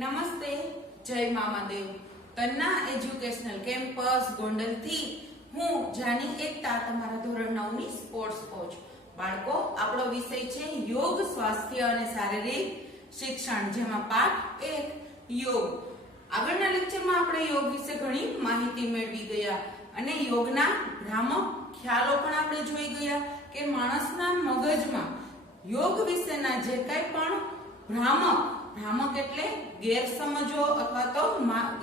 નમસ્તે, જય Mamadev. Tanna educational campus Gondal થી હું જાની એકતા, તમારા ધોરણ 9 ની સ્પોર્ટ્સ કોચ. બાળકો, આપણો વિષય છે યોગ, સ્વાસ્થ્ય અને શારીરિક શિક્ષણ, જેમાં પાઠ 1 યોગ. આગળના લેક્ચરમાં આપણે યોગ વિશે ઘણી માહિતી મેળવી ગયા અને યોગના ભ્રામક ખ્યાલો પણ આપણે જોઈ ગયા કે માણસના મગજમાં યોગ વિશેના જે કંઈ પણ ભ્રામક એટલે ગેરસમજો અથવા તો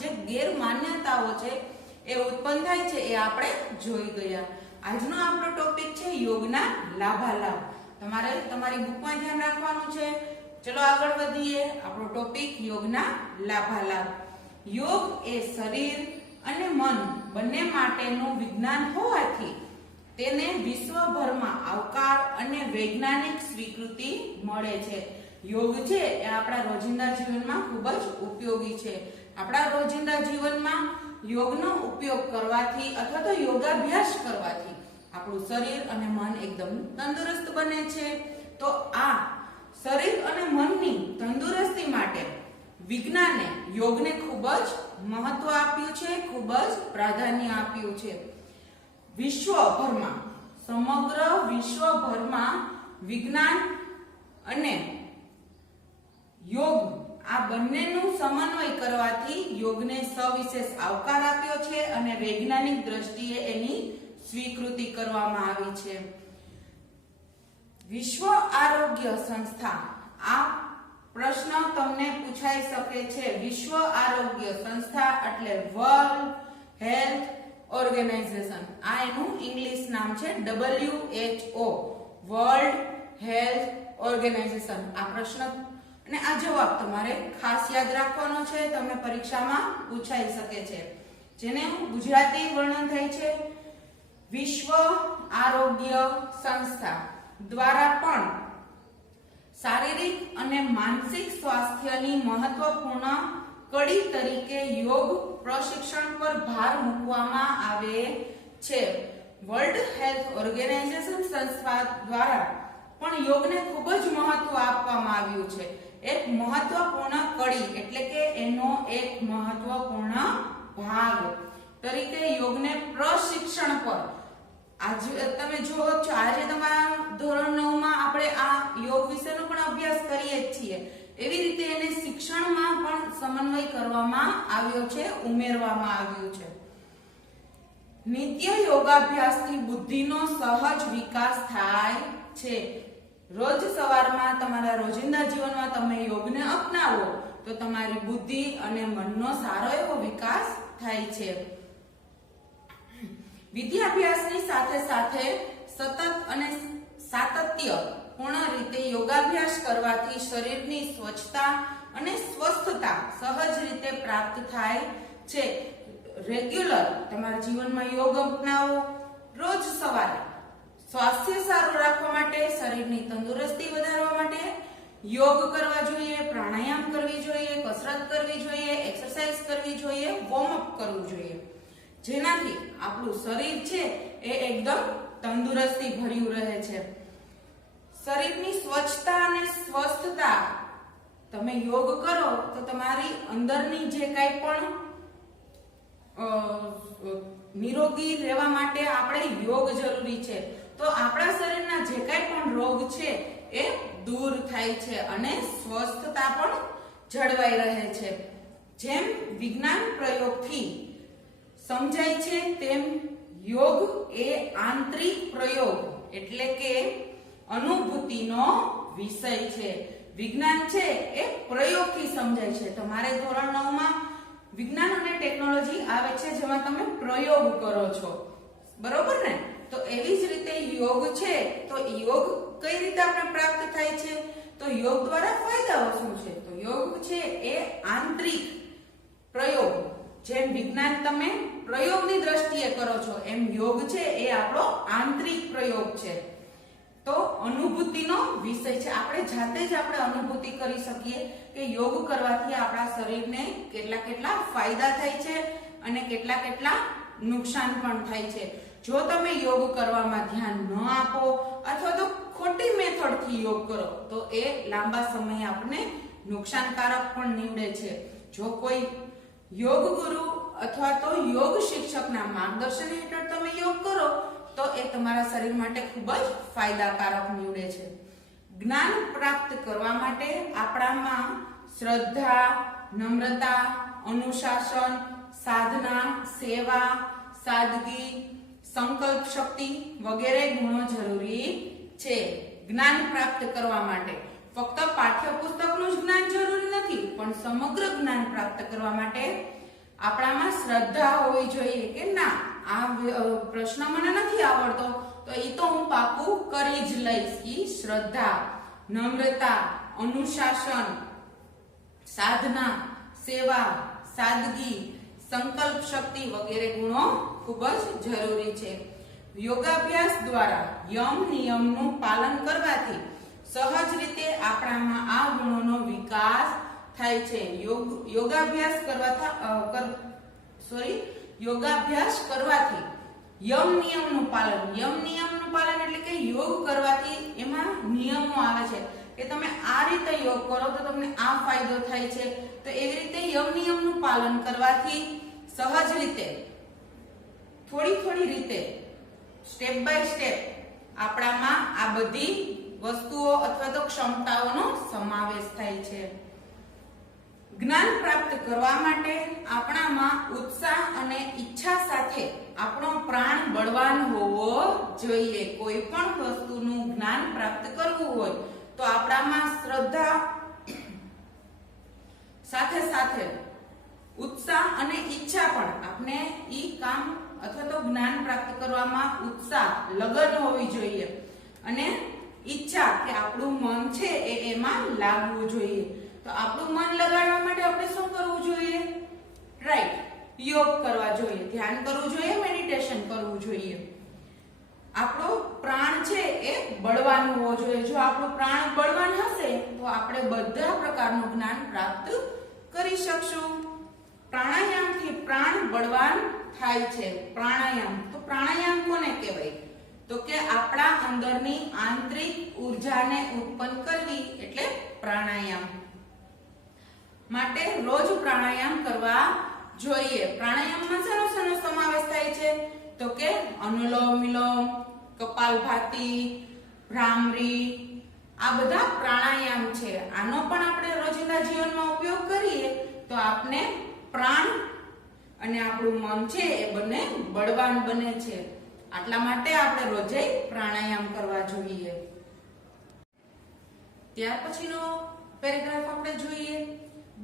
જે ગેરમાન્યતાઓ છે એ ઉત્પન્ન થાય છે એ આપણે જોઈ ગયા. આજનો આપણો ટોપિક છે યોગના લાભાલાભ. તમારે તમારી બુકમાં ધ્યાન રાખવાનું છે. ચલો આગળ વધીએ. આપણો ટોપિક યોગના લાભાલાભ. યોગ એ શરીર અને મન બંને માટેનું વિજ્ઞાન હોવાથી તેને વિશ્વભરમાં આવકાર અને વૈજ્ઞાનિક સ્વીકૃતિ મળે છે. યોગ છે એ આપણા રોજિંદા જીવનમાં ખૂબ જ ઉપયોગી છે. આપણા રોજિંદા જીવનમાં યોગનો ઉપયોગ કરવાથી અથવા તો યોગાભ્યાસ કરવાથી આપણું શરીર અને મન એકદમ તંદુરસ્ત બને છે. તો આ શરીર અને મનની તંદુરસ્તી માટે વિજ્ઞાને યોગને ખૂબ જ મહત્વ આપ્યું છે, ખૂબ જ પ્રાધાન્ય આપ્યું છે. વિશ્વભરમાં, સમગ્ર વિશ્વભરમાં વિજ્ઞાન અને યોગ આ બંનેનું સમન્વય કરવાથી યોગને સવિશેષ આવકાર આપ્યો છે અને વૈજ્ઞાનિક દ્રષ્ટિએ એની સ્વીકૃતિ કરવામાં આવી છે. વિશ્વ આરોગ્ય સંસ્થા, આ પ્રશ્ન તમને પૂછાઈ શકે છે. વિશ્વ આરોગ્ય સંસ્થા એટલે વર્લ્ડ હેલ્થ ઓર્ગેનાઇઝેશન. આ એનું ઇંગ્લિશ નામ છે, WHO, વર્લ્ડ હેલ્થ ઓર્ગેનાઇઝેશન. આ પ્રશ્ન અને આ જવાબ તમારે ખાસ યાદ રાખવાનો છે, તમને પરીક્ષામાં પૂછાઈ શકે છે. જેને ગુજરાતી વર્ણન થાય છે વિશ્વ આરોગ્ય સંસ્થા દ્વારા પણ શારીરિક અને માનસિક સ્વાસ્થ્યની મહત્વપૂર્ણ કડી તરીકે યોગ પ્રશિક્ષણ પર ભાર મૂકવામાં આવે છે. વર્લ્ડ હેલ્થ ઓર્ગેનાઇઝેશન સંસ્થા દ્વારા પણ યોગને ખૂબ જ મહત્વ આપવામાં આવ્યું છે. એક મહત્વપૂર્ણ કડી એટલે કે એનો એક મહત્વપૂર્ણ ભાગ તરીકે યોગને પ્રશિક્ષણ પર આજે તમે જુઓ છો, આજે તમારા ધોરણ 9 માં આપણે આ યોગ વિશેનો પણ અભ્યાસ કરીએ જ છીએ. એવી રીતે એને શિક્ષણમાં પણ સમન્વય કરવામાં આવ્યો છે, ઉમેરવામાં આવ્યું છે. નિત્ય યોગાભ્યાસથી બુદ્ધિનો સહજ વિકાસ થાય છે. રોજ સવારમાં તમારા રોજિંદા જીવનમાં તમે યોગને અપનાવો તો તમારી બુદ્ધિ અને મનનો સારો એવો વિકાસ થાય છે. વિદ્યાભ્યાસની સાથે સાથે સતત અને સાતત્યપૂર્ણ રીતે યોગાભ્યાસ કરવાથી શરીરની સ્વચ્છતા અને સ્વસ્થતા સહજ રીતે પ્રાપ્ત થાય છે. રેગ્યુલર તમારા જીવનમાં યોગ અપનાવો. રોજ સવારે સ્વાસ્થ્ય સારું રાખવા માટે, શરીરની તંદુરસ્તી વધારવા માટે યોગ કરવા જોઈએ, પ્રાણાયામ કરવી જોઈએ, કસરત કરવી જોઈએ, એક્સરસાઇઝ કરવી જોઈએ, વોર્મઅપ કરવું જોઈએ, જેનાથી આપણું શરીર છે એ એકદમ તંદુરસ્તી ભર્યું રહે છે. શરીરની સ્વચ્છતા અને સ્વસ્થતા તમે યોગ કરો તો તમારી અંદરની જે કંઈ પણ નિરોગી રહેવા માટે આપણે યોગ જરૂરી છે. તો આપણા શરીરના જે કંઈ પણ રોગ છે એ દૂર થાય છે અને સ્વસ્થતા પણ જળવાઈ રહે છે. જેમ વિજ્ઞાન પ્રયોગથી સમજાય છે તેમ યોગ એ આંતરિક પ્રયોગ એટલે કે અનુભૂતિનો વિષય છે. વિજ્ઞાન છે એ પ્રયોગથી સમજાય છે. તમારે ધોરણ 9 માં વિજ્ઞાન અને ટેકનોલોજી આવે છે, જેમાં તમે પ્રયોગ કરો છો, બરોબર ને? તો એવી જ રીતે યોગ છે. તો યોગ કઈ રીતે આપણે પ્રાપ્ત થાય છે? તો યોગ દ્વારા ફાયદાઓ શું છે? તો યોગ છે એ આંતરિક પ્રયોગ. જેમ વિજ્ઞાન તમે પ્રયોગની દ્રષ્ટિએ કરો છો, એમ યોગ છે એ આપણો આંતરિક પ્રયોગ છે. તો અનુભૂતિનો વિષય છે. આપણે જાતે જ આપણે અનુભૂતિ કરી શકીએ કે યોગ કરવાથી આપણા શરીરને કેટલા ફાયદા થાય છે અને કેટલા નુકસાન પણ થાય છે. જો તમે યોગ કરવામાં ધ્યાન ન આપો અથવા તો ખોટી મેથડથી યોગ કરો તો એ લાંબા સમયે આપણને નુકસાનકારક પણ નીવડે છે. જો કોઈ યોગ ગુરુ અથવા તો યોગ શિક્ષકના માર્ગદર્શન હેઠળ તમે યોગ કરો તો એ તમારા શરીર માટે ખૂબ જ ફાયદાકારક નીવડે છે. જ્ઞાન પ્રાપ્ત કરવા માટે આપણામાં શ્રદ્ધા, નમ્રતા, અનુશાસન, સાધના, સેવા, સાદગી, સંકલ્પ શક્તિ વગેરે ગુણો જરૂરી છે. જ્ઞાન પ્રાપ્ત કરવા માટે ફક્ત પાઠ્યપુસ્તકનું જ જ્ઞાન જરૂરી નથી, પણ સમગ્ર જ્ઞાન પ્રાપ્ત કરવા માટે આપણામાં શ્રદ્ધા હોવી જોઈએ કે ના આ પ્રશ્ન મને નથી આવડતો તો એ તો હું પાકું કરી જ લઈશ. ઈ શ્રદ્ધા, નમ્રતા, અનુશાસન, સાધના, સેવા, સાદગી, સંકલ્પ શક્તિ વગેરે ગુણો ખૂબ જ જરૂરી છે. યોગાભ્યાસ દ્વારા યમ નિયમનું પાલન કરવાથી સહજ રીતે આપણામાં આ ગુણોનો વિકાસ થાય છે. યોગાભ્યાસ કરવાથી યમ નિયમનું પાલન એટલે કે યોગ કરવાથી એમાં નિયમો આવે છે કે તમે આ રીતે યોગ કરો તો તમને આ ફાયદો થાય છે. તો એવી રીતે યમ નિયમનું પાલન કરવાથી સહજ રીતે થોડી રીતે સ્ટેપ બાય સ્ટેપ આપણામાં આ બધી વસ્તુઓ અથવા તો ક્ષમતાઓનો સમાવેશ થાય છે. જ્ઞાન પ્રાપ્ત કરવા માટે આપણામાં ઉત્સાહ અને ઈચ્છા સાથે આપણો પ્રાણ બળવાન હોવો જોઈએ. કોઈ પણ વસ્તુનું જ્ઞાન પ્રાપ્ત કરવું હોય તો આપણામાં શ્રદ્ધા સાથે સાથે ઉત્સાહ અને ઈચ્છા પણ આપણે ઈ કામ અથવા તો જ્ઞાન પ્રાપ્ત કરવામાં ઉત્સાહ લગન હોવી જોઈએ અને ઈચ્છા કે આપણું મન છે એમાં લાગવું જોઈએ. તો આપણું મન લગાડવા માટે આપણે શું કરવું જોઈએ? રાઈટ, યોગ કરવા જોઈએ, ધ્યાન કરવું જોઈએ, મેડિટેશન કરવું જોઈએ. આપણો પ્રાણ છે એ બળવાન હોવો જોઈએ. જો આપણું પ્રાણ બળવાન હશે તો આપણે બધા પ્રકારનું જ્ઞાન પ્રાપ્ત કરી શકશું. પ્રાણાયામથી પ્રાણ બળવાન થાય છે. પ્રાણાયામ કોને કહેવાય? તો કે આપણા અંદરની આંતરિક ઉર્જાને ઉત્પન્ન કરવી એટલે પ્રાણાયામ. માટે રોજ પ્રાણાયામ કરવા જોઈએ. પ્રાણાયામમાં શેનો સમાવેશ થાય છે? તો કે અનુલોમ વિલોમ, કપાલભાતિ, ભ્રામરી, આ બધા પ્રાણાયામ છે. આનો પણ આપણે રોજિંદા જીવનમાં ઉપયોગ કરીએ તો આપણે પ્રાણ અને આપણું મન છે એ બંને બળવાન બને છે. આટલા માટે આપણે રોજે પ્રાણાયામ કરવા જોઈએ. ત્યાર પછીનો પેરેગ્રાફ આપણે જોઈએ.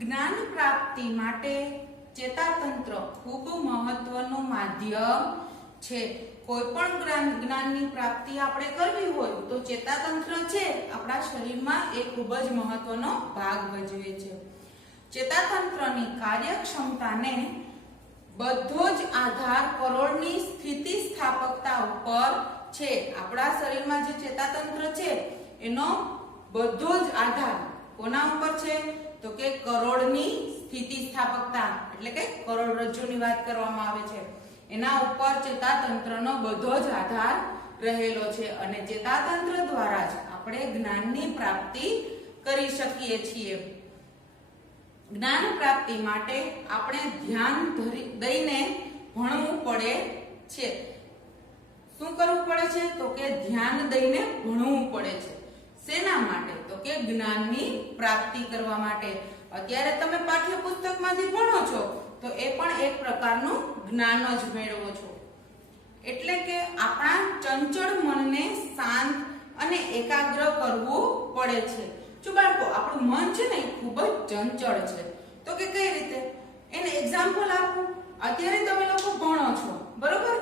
જ્ઞાન પ્રાપ્તિ માટે ચેતાતંત્ર ખૂબ મહત્વનું માધ્યમ છે. કોઈ પણ જ્ઞાનની પ્રાપ્તિ આપણે કરવી હોય તો ચેતાતંત્ર છે આપણા શરીરમાં એ ખૂબ જ મહત્વનો ભાગ ભજવે છે. ચેતાતંત્રની કાર્યક્ષમતાને બધો જ આધાર કરોડની સ્થિતિસ્થાપકતા ઉપર છે. આપણા શરીરમાં જે ચેતાતંત્ર છે એનો બધો જ આધાર કોના ઉપર છે? તો કે કરોડની સ્થિતિસ્થાપકતા એટલે કે કરોડરજ્જુની વાત કરવામાં આવે છે. એના ઉપર ચેતાતંત્રનો બધો જ આધાર રહેલો છે અને ચેતાતંત્ર દ્વારા જ આપણે જ્ઞાનની પ્રાપ્તિ કરી શકીએ છીએ. જ્ઞાન પ્રાપ્તિ માટે આપણે ધ્યાન દઈને ભણવું પડે છે. શું કરવું પડે છે? તો કે ધ્યાન દઈને ભણવું પડે છે. શેના માટે? તો કે જ્ઞાનની પ્રાપ્તિ કરવા માટે. અત્યારે તમે પાઠ્યપુસ્તકમાંથી ભણો છો તો એ પણ એક પ્રકારનું જ્ઞાન જ મેળવો છો. એટલે કે આપણા ચંચળ મનને શાંત અને એકાગ્ર કરવું પડે છે. જો બાળકો આપણું મન છે ને ખૂબ જ ચંચળ છે. તો કે કઈ રીતે? એને એક્ઝામ્પલ આપું. અત્યારે તમે લોકો ભણો છો બરોબર,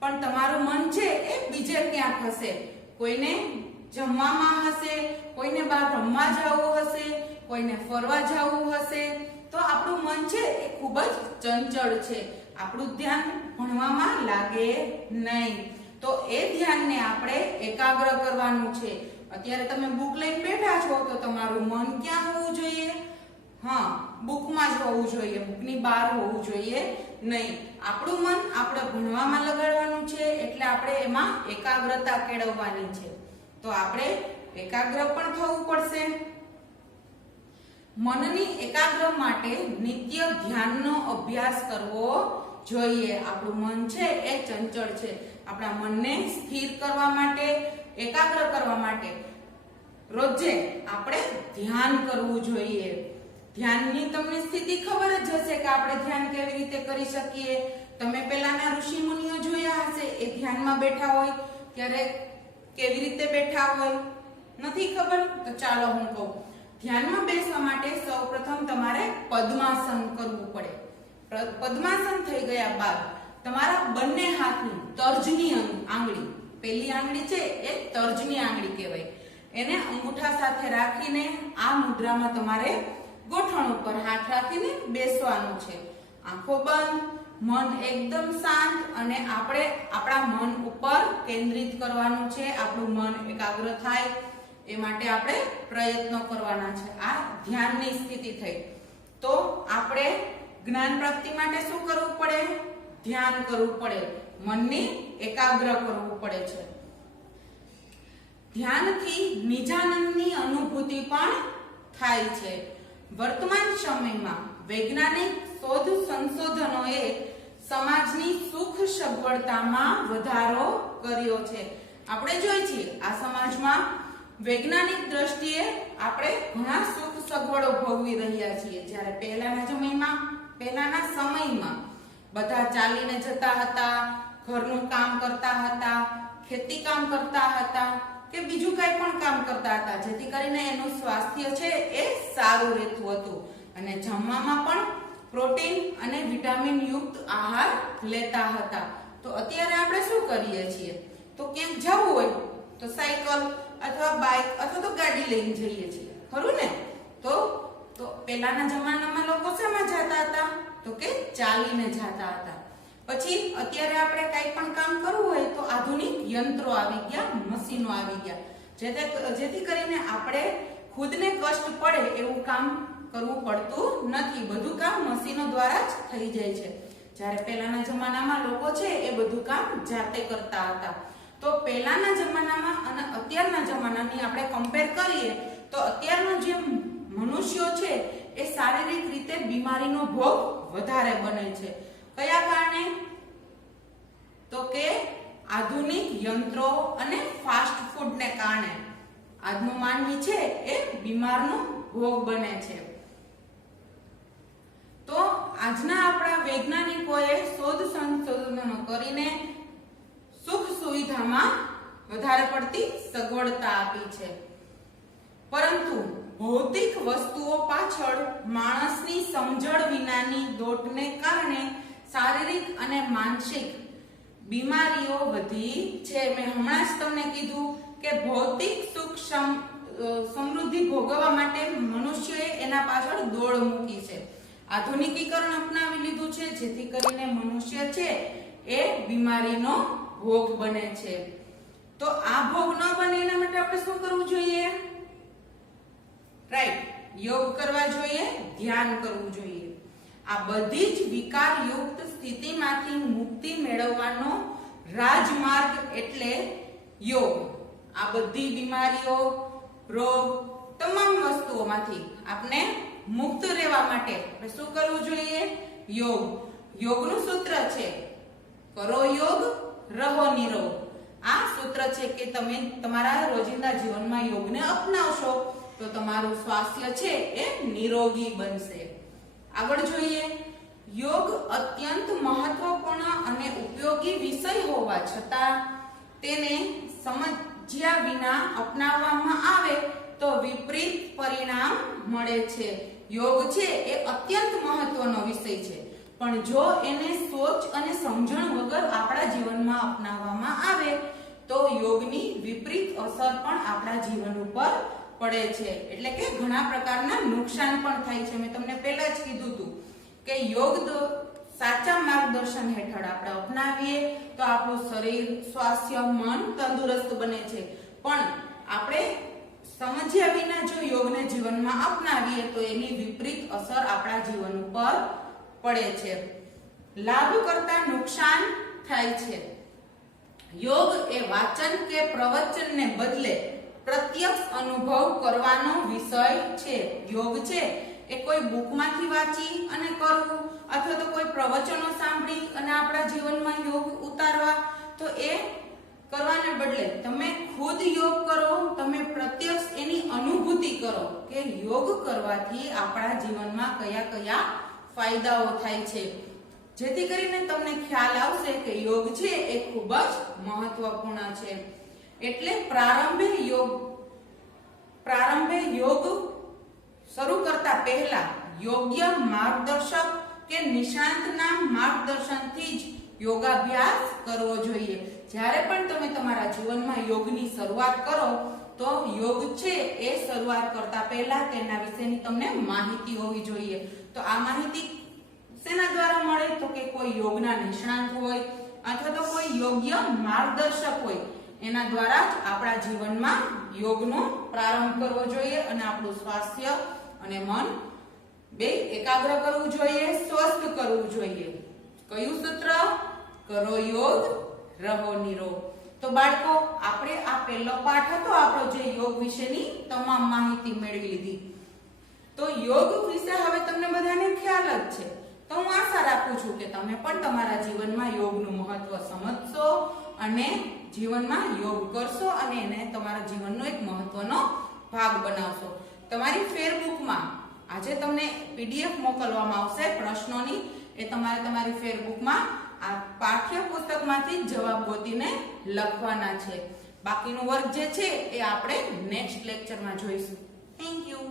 પણ તમારું મન છે એ બીજે ક્યાંક હશે. કોઈને જમવામાં હશે, કોઈને બહાર રમવા જવું હશે, કોઈને ફરવા જવું હશે. તો આપણું મન છે એ ખૂબ જ ચંચળ છે. આપણું ધ્યાન ભણવામાં લાગે નહીં. તો એ ધ્યાનને આપણે એકાગ્ર કરવાનું છે. અત્યારે તમે બુક લઈને બેઠા છો તો તમારું મન ક્યાં હોવું જોઈએ? હા, બુકમાં જ હોવું જોઈએ, બુકની બહાર હોવું જોઈએ નહીં. આપણું મન આપણે ભણવામાં લગાડવાનું છે એટલે આપણે એમાં એકાગ્રતા કેળવવાની છે. તો આપણે એકાગ્ર પણ થવું પડશે. મનની એકાગ્ર માટે નિત્ય ધ્યાનનો અભ્યાસ કરવો જોઈએ. આપણું મન છે એ ચંચળ છે. આપણા મનને સ્થિર કરવા માટે, એકાગ્ર કરવા માટે રોજે આપણે ધ્યાન કરવું જોઈએ. ધ્યાનની તમને સ્થિતિ ખબર જ હશે કે આપણે ધ્યાન કેવી રીતે કરી શકીએ. તમે પહેલાના ઋષિ મુનિઓ જોયા હશે, એ ધ્યાનમાં બેઠા હોય ત્યારે કેવી રીતે બેઠા હોય, નથી ખબર? તો ચાલો હું કહું. ધ્યાનમાં બેસવા માટે સૌપ્રથમ તમારે પદ્માસન કરવું પડે. પદ્માસન થઈ ગયા બાદ તમારા બંને હાથની તર્જની આંગળી, પહેલી આંગળી છે એ તર્જની આંગળી કહેવાય, એને અંગૂઠા સાથે રાખીને આ મુદ્રામાં તમારે ગોઠણ ઉપર હાથ રાખીને બેસવાનું છે. આંખો બંધ, મન એકદમ શાંત, અને આપણે આપણા મન ઉપર કેન્દ્રિત કરવાનું છે. આપણું મન એકાગ્ર થાય એ માટે આપણે પ્રયત્નો કરવાના છે. આ ધ્યાનની સ્થિતિ થઈ. તો આપણે જ્ઞાન પ્રાપ્તિ માટે શું કરવું પડે? ધ્યાન કરવું પડે, મનને એકાગ્ર કરવું પડે છે. ધ્યાનથી નિજાનંદની અનુભૂતિ પણ થાય છે. વર્તમાન સમયમાં વૈજ્ઞાનિક શોધ સંશોધનોએ સમાજની સુખ સગવડતામાં વધારો કર્યો છે. આપણે જોઈએ છીએ આ સમાજમાં વૈજ્ઞાનિક દ્રષ્ટિએ આપણે ઘણા સુખ સગવડો ભોગવી રહ્યા છીએ. જ્યારે પહેલાના સમયમાં બધા ચાલીને જતા હતા, ઘરનું કામ કરતા હતા, ખેતી કામ કરતા હતા કે બીજું કઈ પણ કામ કરતા હતા, જેથી કરીને એનું સ્વાસ્થ્ય છે એ સારું રહેતું હતું અને જમવામાં પણ પ્રોટીન અને વિટામિન યુક્ત આહાર લેતા હતા. તો અત્યારે આપણે શું કરીએ છીએ? તો ક્યાંક જવું હોય તો સાયકલ અથવા બાઇક અથવા તો ગાડી લઈને જઈએ છીએ, ખરું ને? તો પહેલાના જમાનામાં લોકો શેમાં જતા હતા? તો કે ચાલીને જતા હતા. પછી અત્યારે આપણે કઈ પણ કામ કરવું હોય તો આધુનિક યંત્રો આવી ગયા, મશીનો આવી ગયા, જેથી કરીને આપણે ખુદને કષ્ટ પડે એવું કામ કરવું પડતું નથી. બધું કામ મશીનો દ્વારા જ થઈ જાય છે. જ્યારે પહેલાના જમાનામાં લોકો છે એ બધું કામ જાતે કરતા હતા. તો પહેલાના જમાનામાં અને અત્યારના જમાનાની આપણે કમ્પેર કરીએ તો અત્યારના જે મનુષ્યો છે એ શારીરિક રીતે બીમારીનો ભોગ વધારે બને છે. કયા કારણે? તો કે આધુનિક યંત્રો અને ફાસ્ટ ફૂડને કારણે આજનો માનવી છે એ બીમારનો ભોગ બને છે. તો આજના આપણા વૈજ્ઞાનિકોએ શોધ સંશોધનો કરીને સુખ સુવિધામાં વધારે પડતી સગવડતા આપી છે. પરંતુ ભૌતિક વસ્તુઓ પાછળ માણસની સમજણ વિનાની દોટને કારણે શારીરિક અને માનસિક બીમારીઓ વધી છે. મેં હમણાં જ તમને કીધું કે ભૌતિક સુખ સમૃદ્ધિ ભોગવવા માટે મનુષ્યએ એના પાછળ દોડ મૂકી છે. આધુનિકીકરણ અપનાવી લીધું છે, જેથી કરીને મનુષ્ય છે એ બીમારીનો ભોગ બને છે. તો આ ભોગ ન બને એના માટે આપણે શું કરવું જોઈએ? રાઈટ, યોગ કરવા જોઈએ, ધ્યાન કરવું જોઈએ. આ બધી જ વિકારયુક્ત સ્થિતિમાંથી મુક્તિ મેળવવાનો રાજમાર્ગ એટલે યોગ. આ બધી બીમારીઓ, રોગ, તમામ વસ્તુઓમાંથી આપણે મુક્ત રહેવા માટે આપણે શું કરવું જોઈએ? યોગ. યોગનું સૂત્ર છે કરો યોગ રહો નિરોગ. આ સૂત્ર છે કે તમે તમારા રોજિંદા જીવનમાં યોગને અપનાવશો તો તમારું સ્વાસ્થ્ય છે એ નિરોગી બનશે. આગળ જોઈએ. યોગ અત્યંત મહત્વપૂર્ણ અને ઉપયોગી વિષય હોવા છતાં તેને સમજ્યા વિના અપનાવવામાં આવે તો વિપરીત પરિણામ મળે છે. યોગ છે એ અત્યંત મહત્વનો વિષય છે, પણ જો એને સોચ અને સમજણ વગર આપણા જીવનમાં અપનાવવામાં આવે તો યોગની વિપરીત અસર પણ આપણા જીવન ઉપર પડે છે. એટલે કે ઘણા પ્રકારના નુકસાન પણ થાય છે. મેં તમને પહેલા જ કીધું હતું કે યોગ સાચા માર્ગદર્શન હેઠળ આપણે અપનાવીએ તો આપણું શરીર, સ્વાસ્થ્ય, મન તંદુરસ્ત બને છે. પણ આપણે સમજ્યા વિના જો યોગને જીવનમાં અપનાવીએ તો એની વિપરીત અસર આપણા જીવન ઉપર પડે છે. લાભ કરતા નુકસાન થાય છે. યોગ એ વાચન કે પ્રવચનને બદલે પ્રત્યક્ષ અનુભવ કરવાનો વિષય છે. યોગ છે એ કોઈ બુકમાંથી વાંચી અને કરવું અથવા તો કોઈ પ્રવચનો સાંભળી અને આપણા જીવનમાં યોગ ઉતારવા, તો એ કરવાને બદલે તમે ખુદ યોગ કરો, તમે પ્રત્યક્ષ એની અનુભૂતિ કરો કે યોગ કરવાથી આપણા જીવનમાં કયા કયા ફાયદાઓ થાય છે, જેથી કરીને તમને ખ્યાલ આવશે કે યોગ છે એ ખૂબ જ મહત્વપૂર્ણ છે. એટલે પ્રારંભે યોગ શરૂ કરતા પહેલા યોગ્ય માર્ગદર્શક કે નિષ્ણાતના માર્ગદર્શનથી જ યોગાભ્યાસ કરવો જોઈએ. જ્યારે પણ તમે તમારા જીવનમાં યોગની શરૂઆત કરો તો યોગ છે એ શરૂઆત કરતા પહેલા તેના વિશેની તમને માહિતી હોવી જોઈએ. તો આ માહિતી શેના દ્વારા મળે? તો કે કોઈ યોગના નિષ્ણાત હોય અથવા તો કોઈ યોગ્ય માર્ગદર્શક હોય, એના દ્વારા જ આપણા જીવનમાં યોગનો પ્રારંભ કરવો જોઈએ અને આપણું સ્વાસ્થ્ય અને મન બે એકાગ્ર કરવું જોઈએ, સ્વસ્થ કરવું જોઈએ. કયું સૂત્ર? કરો યોગ, રહો નિરોગ. તો બાળકો, આપણે આ પહેલો પાઠ હતો આપણો જે યોગ વિશેની તમામ માહિતી મેળવી લીધી. તો યોગ વિશે હવે તમને બધાને ખ્યાલ જ છે. તો હું આશા રાખું છું કે તમે પણ તમારા જીવનમાં યોગનું મહત્વ સમજશો અને જીવનમાં યોગ કરશો અને એને તમારા જીવનનો એક મહત્વનો ભાગ બનાવશો. તમારી ફેરબુકમાં આજે તમને PDF મોકલવામાં આવશે પ્રશ્નોની. એ તમારે તમારી ફેરબુકમાં આ પાઠ્યપુસ્તકમાંથી જવાબ ગોતીને લખવાના છે. બાકીનું વર્ક જે છે એ આપણે નેક્સ્ટ લેક્ચરમાં જોઈશું. Thank you.